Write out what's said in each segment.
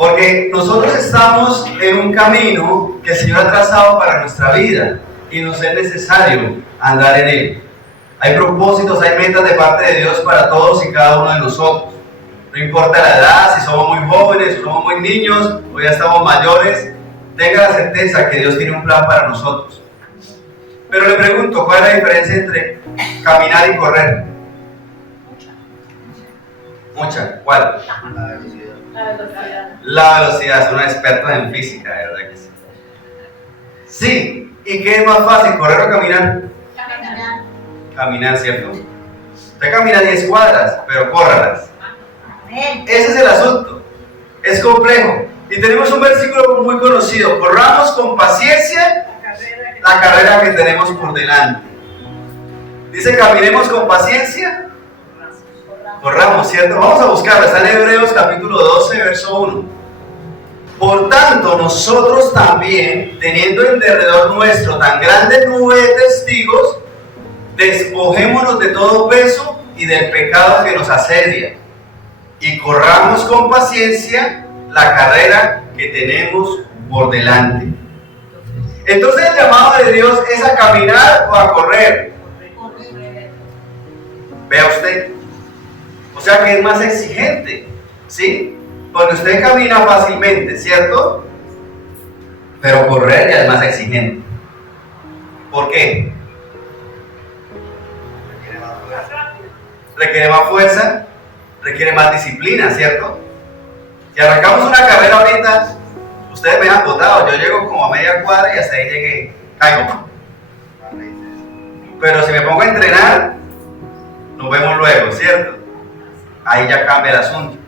Porque nosotros estamos en un camino que el Señor ha trazado para nuestra vida y nos es necesario andar en él. Hay propósitos, hay metas de parte de Dios para todos y cada uno de nosotros. No importa la edad, si somos muy jóvenes, o somos muy niños, o ya estamos mayores, tenga la certeza que Dios tiene un plan para nosotros. Pero le pregunto, ¿cuál es la diferencia entre caminar y correr? Mucha. ¿Cuál? La velocidad. La velocidad. Son expertos en física, de verdad que sí. Sí. ¿Y qué es más fácil, correr o caminar? Caminar. Caminar, ¿cierto? Usted camina 10 cuadras, pero córralas. Amén. Ese es el asunto. Es complejo. Y tenemos un versículo muy conocido. Corramos con paciencia la carrera que tenemos por delante. Dice, caminemos con paciencia. Corramos, ¿cierto? Vamos a buscarlo. Está en Hebreos capítulo 12, verso 1. Por tanto, nosotros también, teniendo en derredor nuestro tan grande nube de testigos, despojémonos de todo peso y del pecado que nos asedia, y corramos con paciencia la carrera que tenemos por delante. Entonces el llamado de Dios es a caminar o a correr. Vea usted. O sea que es más exigente, ¿sí? Porque usted camina fácilmente, ¿cierto? Pero correr ya es más exigente. ¿Por qué? Requiere más fuerza, requiere más disciplina, ¿cierto? Si arrancamos una carrera ahorita, ustedes me han botado, yo llego como a media cuadra y hasta ahí llegué, caigo. Pero si me pongo a entrenar, nos vemos luego, ¿cierto? Ahí ya cambia el asunto.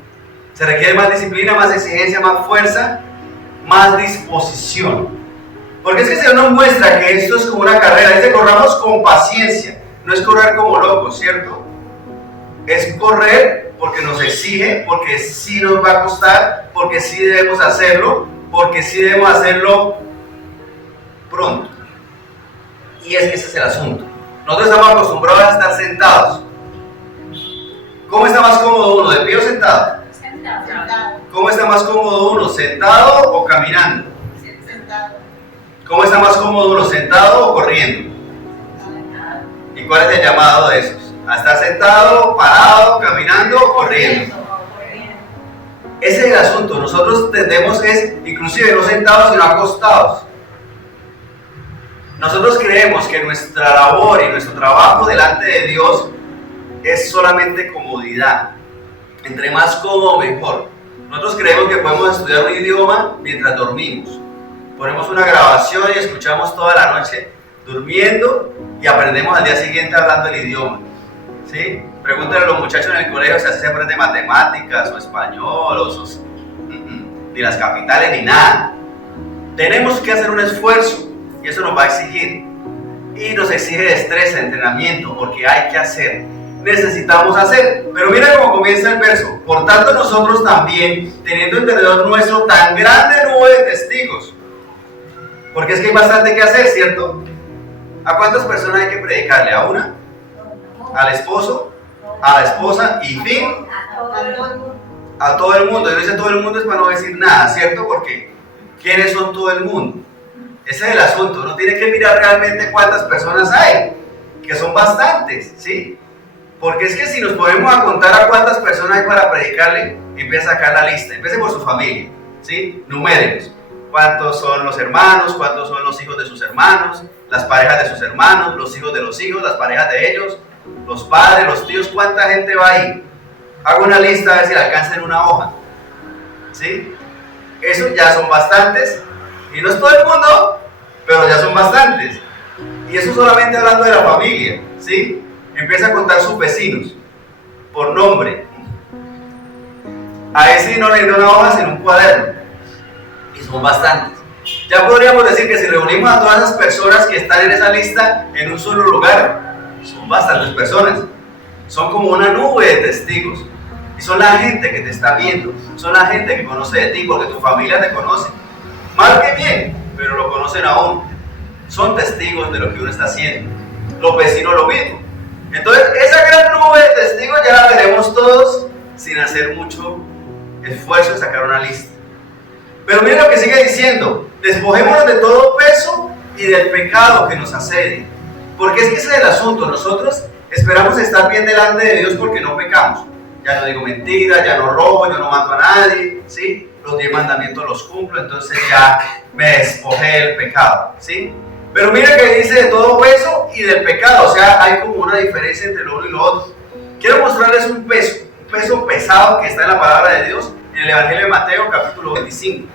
Se requiere más disciplina, más exigencia, más fuerza, más disposición. Porque es que se nos muestra que esto es como una carrera, es de corramos con paciencia, no es correr como locos, ¿cierto? Es correr porque nos exige, porque sí nos va a costar, porque sí debemos hacerlo, porque sí debemos hacerlo pronto. Y es que ese es el asunto. Nosotros estamos acostumbrados a estar sentados. ¿Cómo está más cómodo uno, de pie o sentado? Sentado. ¿Cómo está más cómodo uno, sentado o caminando? Sentado. ¿Cómo está más cómodo uno, sentado o corriendo? ¿Y cuál es el llamado de esos? A estar sentado, parado, caminando o corriendo. Ese es el asunto. Nosotros tendemos es, inclusive no sentados, sino acostados. Nosotros creemos que nuestra labor y nuestro trabajo delante de Dios es solamente comodidad. Entre más cómodo, mejor. Nosotros creemos que podemos estudiar un idioma mientras dormimos. Ponemos una grabación y escuchamos toda la noche durmiendo y aprendemos al día siguiente hablando el idioma. ¿Sí? Pregúntale a los muchachos en el colegio si así se aprende matemáticas o español o ni las capitales ni nada. Tenemos que hacer un esfuerzo y eso nos va a exigir. Y nos exige destreza, entrenamiento, porque hay que hacer. Necesitamos hacer. Pero mira cómo comienza el verso. Por tanto nosotros también, teniendo en derredor nuestro tan grande nube de testigos. Porque es que hay bastante que hacer, ¿cierto? ¿A cuántas personas hay que predicarle? ¿A una? ¿Al esposo? ¿A la esposa? Y fin, a todo el mundo. Y no dice todo el mundo es para no decir nada, ¿cierto? Porque ¿quiénes son todo el mundo? Ese es el asunto. Uno tiene que mirar realmente cuántas personas hay, que son bastantes, ¿sí? Porque es que si nos ponemos a contar a cuántas personas hay para predicarle, empieza a sacar la lista. Empiece por su familia, ¿sí? Numérelos. ¿Cuántos son los hermanos? ¿Cuántos son los hijos de sus hermanos? Las parejas de sus hermanos, los hijos de los hijos, las parejas de ellos, los padres, los tíos. ¿Cuánta gente va ahí? Hago una lista a ver si la alcanza en una hoja, ¿sí? Eso ya son bastantes. Y no es todo el mundo, pero ya son bastantes. Y eso solamente hablando de la familia, ¿sí? Empieza a contar sus vecinos por nombre. A ese no le da una hoja sino un cuaderno. Y son bastantes. Ya podríamos decir que si reunimos a todas esas personas que están en esa lista en un solo lugar, son bastantes personas. Son como una nube de testigos. Y son la gente que te está viendo. Son la gente que conoce de ti porque tu familia te conoce. Mal que bien, pero lo conocen aún. Son testigos de lo que uno está haciendo. Los vecinos lo mismo. Entonces, esa gran nube de testigos ya la veremos todos sin hacer mucho esfuerzo en sacar una lista. Pero mire lo que sigue diciendo: despojémonos de todo peso y del pecado que nos asedia. Porque es que ese es el asunto. Nosotros esperamos estar bien delante de Dios porque no pecamos. Ya no digo mentiras, ya no robo, yo no mato a nadie, ¿sí? Los 10 mandamientos los cumplo, entonces ya me despojé del pecado, ¿sí? Pero mira que dice de todo peso y del pecado, o sea, hay como una diferencia entre lo uno y lo otro. Quiero mostrarles un peso pesado que está en la palabra de Dios, en el Evangelio de Mateo, capítulo 25.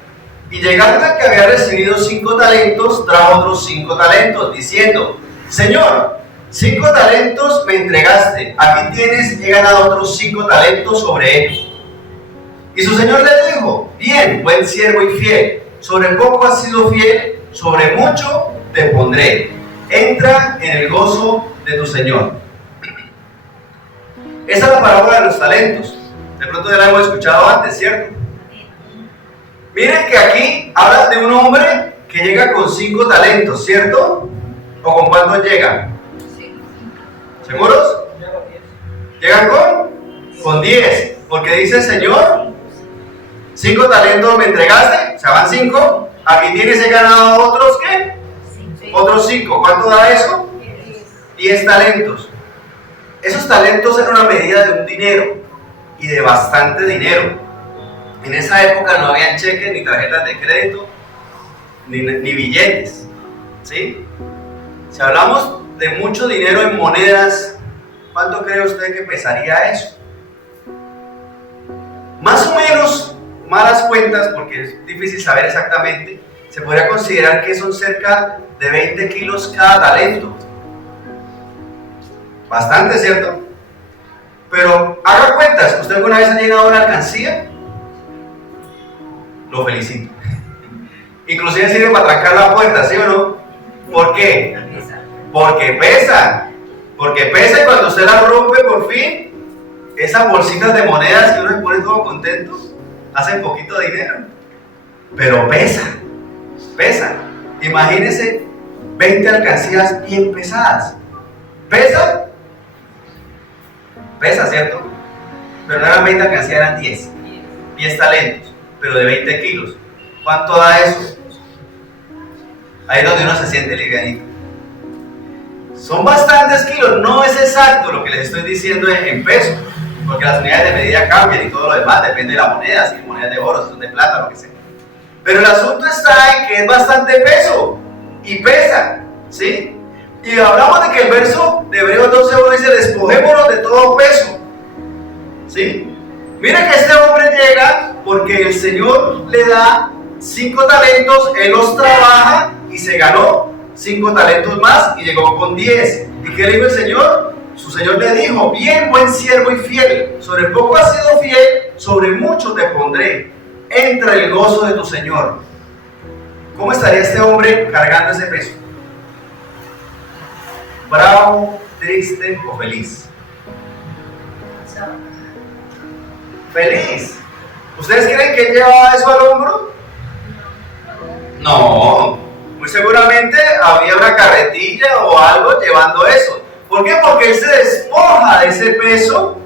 Y llegando al que había recibido 5 talentos, trajo otros 5 talentos, diciendo: Señor, 5 talentos me entregaste, aquí tienes, he ganado otros 5 talentos sobre ellos. Y su señor le dijo: bien, buen siervo y fiel, sobre poco has sido fiel, sobre mucho te pondré, entra en el gozo de tu señor. Esa es la parábola de los talentos. De pronto ya la hemos escuchado antes, ¿cierto? Miren que aquí habla de un hombre que llega con 5 talentos, ¿cierto? ¿O con cuántos llega? ¿Seguros? ¿Llegan con 10? Porque dice: Señor, 5 talentos me entregaste, o sea, van 5. Aquí tienes, he ganado otros, ¿qué? Otros 5. ¿Cuánto da eso? 10 talentos. Esos talentos eran una medida de un dinero, y de bastante dinero. En esa época no habían cheques, ni tarjetas de crédito, ni billetes, ¿sí? Si hablamos de mucho dinero en monedas, ¿cuánto cree usted que pesaría eso? Más o menos, malas cuentas, porque es difícil saber exactamente, se podría considerar que son cerca de 20 kilos cada talento. Bastante, ¿cierto? Pero haga cuentas, ¿usted alguna vez ha llenado una alcancía? Lo felicito. Inclusive sirve para trancar la puerta, ¿sí o no? ¿Por qué? Porque pesa. Porque pesa, y cuando usted la rompe por fin, esas bolsitas de monedas que uno se pone todo contento, hacen poquito dinero. Pero pesa. Imagínense 20 alcancías bien pesadas. ¿Pesa? Pesa, ¿cierto? Pero no eran 20 alcancías, eran 10 talentos, pero de 20 kilos. ¿Cuánto da eso? Ahí es donde uno se siente livianito. Son bastantes kilos, no es exacto lo que les estoy diciendo en peso, porque las unidades de medida cambian y todo lo demás, depende de la moneda, si es moneda de oro, si son de plata, lo que sea. Pero el asunto está en que es bastante peso, y pesa, ¿sí? Y hablamos de que el verso de Hebreos 12:1 dice: despojémonos de todo peso, ¿sí? Mira que este hombre llega porque el Señor le da 5 talentos, él los trabaja y se ganó 5 talentos más y llegó con 10. ¿Y qué le dijo el Señor? Su Señor le dijo: bien, buen siervo y fiel, sobre poco has sido fiel, sobre mucho te pondré, entra en el gozo de tu Señor. ¿Cómo estaría este hombre cargando ese peso? ¿Bravo, triste o feliz? Feliz. ¿Ustedes creen que él llevaba eso al hombro? No, muy seguramente había una carretilla o algo llevando eso. ¿Por qué? Porque él se despoja de ese peso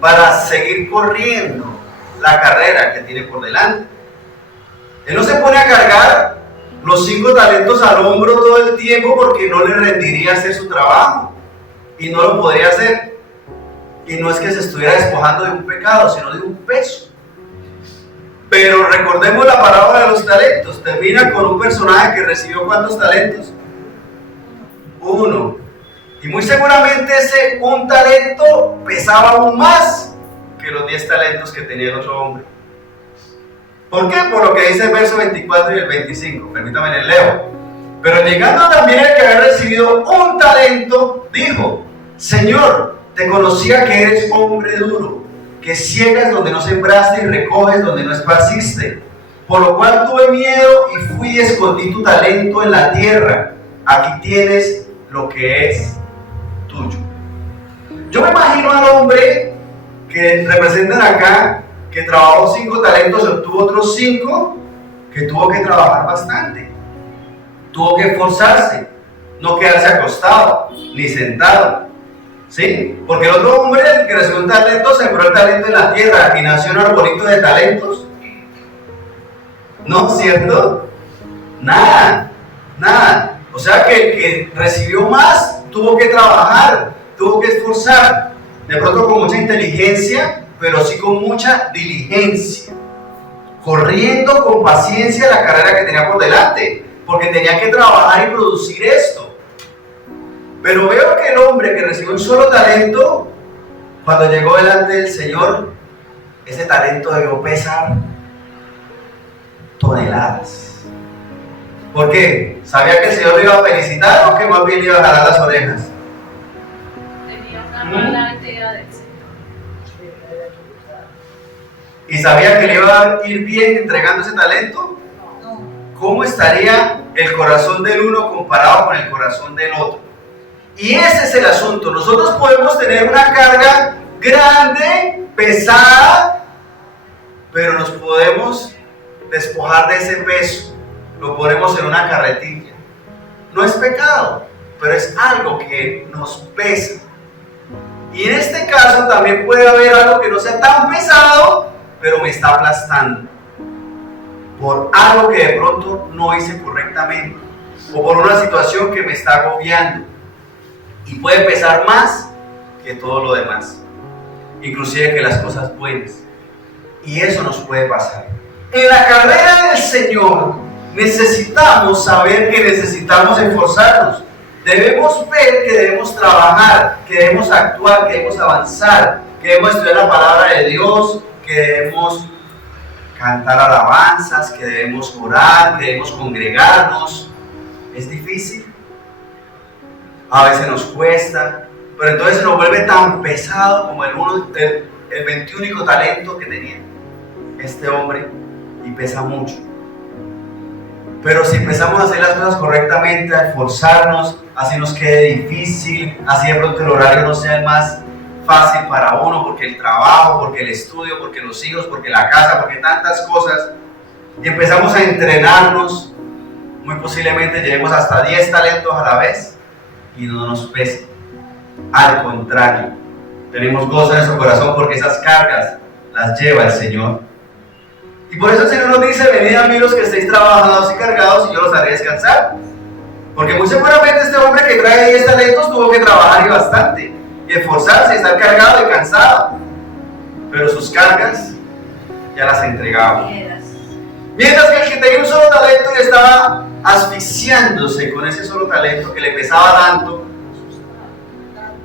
para seguir corriendo la carrera que tiene por delante. Él no se pone a cargar los 5 talentos al hombro todo el tiempo porque no le rendiría hacer su trabajo y no lo podría hacer. Y no es que se estuviera despojando de un pecado, sino de un peso. Pero recordemos la parábola de los talentos. Termina con un personaje que recibió ¿cuántos talentos? 1. Y muy seguramente ese un talento pesaba aún más que los 10 talentos que tenía el otro hombre. ¿Por qué? Por lo que dice el verso 24 y el 25. Permítame le leo. Pero llegando también el que había recibido un talento, dijo: Señor, te conocía que eres hombre duro, que ciegas donde no sembraste y recoges donde no esparciste. Por lo cual tuve miedo y fui y escondí tu talento en la tierra. Aquí tienes lo que es tuyo. Yo me imagino al hombre que representan acá, que trabajó 5 talentos y obtuvo otros 5, que tuvo que trabajar bastante, tuvo que esforzarse, no quedarse acostado ni sentado, ¿sí? Porque el otro hombre que recibió un talento sembró el talento en la tierra y nació un arbolito de talentos ¿No? ¿Cierto? Nada, nada. O sea que el que recibió más tuvo que trabajar, tuvo que esforzar, de pronto con mucha inteligencia, pero sí con mucha diligencia, corriendo con paciencia la carrera que tenía por delante, porque tenía que trabajar y producir esto. Pero veo que el hombre que recibió un solo talento, cuando llegó delante del Señor, ese talento debió pesar toneladas. ¿Por qué? ¿Sabía que el Señor lo iba a felicitar o que más bien le iba a jalar las orejas? Tenía una mala idea del Señor. ¿Y sabía que le iba a ir bien entregando ese talento? No. ¿Cómo estaría el corazón del uno comparado con el corazón del otro? Y ese es el asunto. Nosotros podemos tener una carga grande, pesada, pero nos podemos despojar de ese peso. Lo ponemos en una carretilla. No es pecado, pero es algo que nos pesa. Y en este caso también puede haber algo que no sea tan pesado, pero me está aplastando por algo que de pronto no hice correctamente o por una situación que me está agobiando y puede pesar más que todo lo demás, inclusive que las cosas buenas, y eso nos puede pasar. En la carrera del Señor necesitamos saber que necesitamos esforzarnos. Debemos ver que debemos trabajar, que debemos actuar, que debemos avanzar, que debemos estudiar la palabra de Dios, que debemos cantar alabanzas, que debemos orar, que debemos congregarnos. Es difícil, a veces nos cuesta, pero entonces se nos vuelve tan pesado como el 21 talento que tenía este hombre, y pesa mucho. Pero si empezamos a hacer las cosas correctamente, a esforzarnos, así nos quede difícil, así de pronto el horario no sea el más fácil para uno, porque el trabajo, porque el estudio, porque los hijos, porque la casa, porque tantas cosas, y empezamos a entrenarnos, muy posiblemente lleguemos hasta 10 talentos a la vez y no nos pese. Al contrario, tenemos gozo en nuestro corazón porque esas cargas las lleva el Señor. Y por eso el Señor nos dice: venid a mí los que estéis trabajados y cargados, y yo los haré descansar. Porque muy seguramente este hombre que trae 10 talentos tuvo que trabajar y bastante, y esforzarse, y estar cargado y cansado, pero sus cargas ya las entregaba. Mientras que el que tenía un solo talento y estaba asfixiándose con ese solo talento que le pesaba tanto,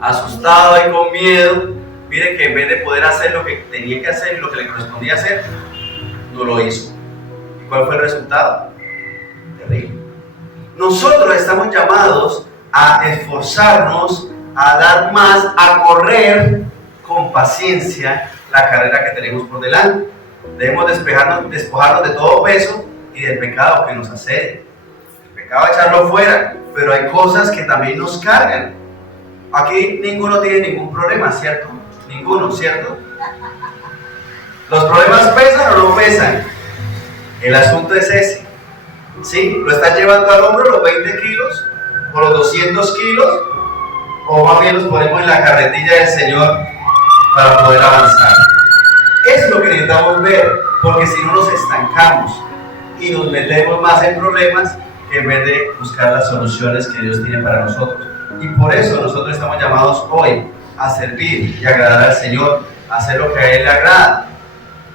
asustado y con miedo, mire que en vez de poder hacer lo que tenía que hacer y lo que le correspondía hacer, no lo hizo. ¿Y cuál fue el resultado? Terrible. Nosotros estamos llamados a esforzarnos, a dar más, a correr con paciencia la carrera que tenemos por delante. Debemos despojarnos de todo peso y del pecado que nos asedia. El pecado, echarlo fuera, pero hay cosas que también nos cargan. Aquí ninguno tiene ningún problema, ¿cierto? Ninguno, ¿cierto? ¿Los problemas pesan o no pesan? El asunto es ese. ¿Sí? ¿Lo estás llevando al hombro los 20 kilos o los 200 kilos? ¿O más bien los ponemos en la carretilla del Señor para poder avanzar? Es lo que necesitamos ver, porque si no nos estancamos y nos metemos más en problemas en vez de buscar las soluciones que Dios tiene para nosotros. Y por eso nosotros estamos llamados hoy a servir y agradar al Señor, a hacer lo que a Él le agrada,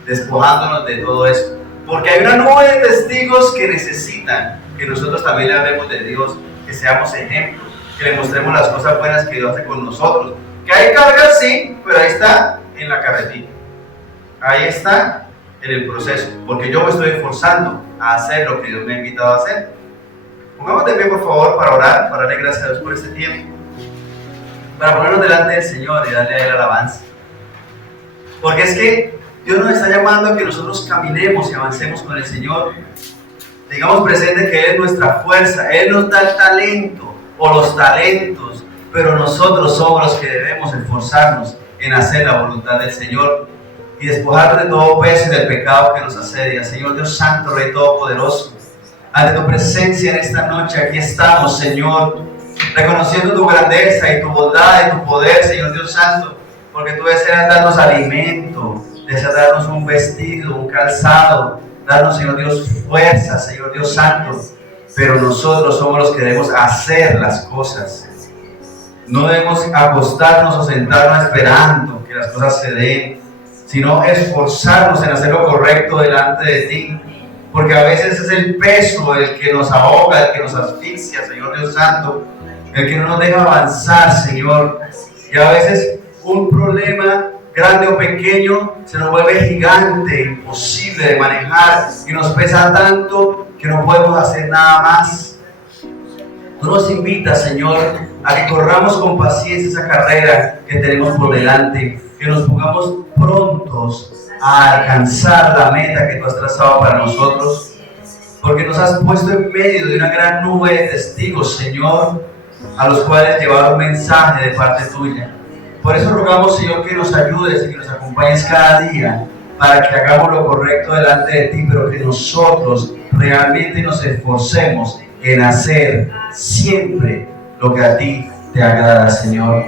despojándonos de todo eso. Porque hay una nube de testigos que necesitan que nosotros también le hablemos de Dios, que seamos ejemplos, que le mostremos las cosas buenas que Dios hace con nosotros. Que hay cargas, sí, pero ahí está en la carretilla. Ahí está en el proceso, porque yo me estoy esforzando a hacer lo que Dios me ha invitado a hacer. Pongamos de pie, por favor, para orar, para darle gracias a Dios por este tiempo, para ponernos delante del Señor y darle a Él alabanza. Porque es que Dios nos está llamando a que nosotros caminemos y avancemos con el Señor. Tengamos presente que Él es nuestra fuerza, Él nos da el talento o los talentos, pero nosotros somos los que debemos esforzarnos en hacer la voluntad del Señor y despojarnos de todo peso y del pecado que nos asedia. Señor Dios Santo, Rey Todopoderoso, ante tu presencia en esta noche, aquí estamos, Señor, reconociendo tu grandeza y tu bondad y tu poder, Señor Dios Santo, porque tú deseas darnos alimento, deseas darnos un vestido, un calzado, darnos, Señor Dios, fuerza, Señor Dios Santo, pero nosotros somos los que debemos hacer las cosas. No debemos acostarnos o sentarnos esperando que las cosas se den, sino esforzarnos en hacer lo correcto delante de ti, porque a veces es el peso el que nos ahoga, el que nos asfixia, Señor Dios Santo, el que no nos deja avanzar, Señor, y a veces un problema grande o pequeño se nos vuelve gigante, imposible de manejar y nos pesa tanto que no podemos hacer nada más. Tú nos invitas, Señor, a que corramos con paciencia esa carrera que tenemos por delante, que nos pongamos prontos a alcanzar la meta que tú has trazado para nosotros, porque nos has puesto en medio de una gran nube de testigos, Señor, a los cuales llevar un mensaje de parte tuya. Por eso rogamos, Señor, que nos ayudes y que nos acompañes cada día para que hagamos lo correcto delante de ti, pero que nosotros realmente nos esforcemos en hacer siempre lo que a ti te agrada, Señor.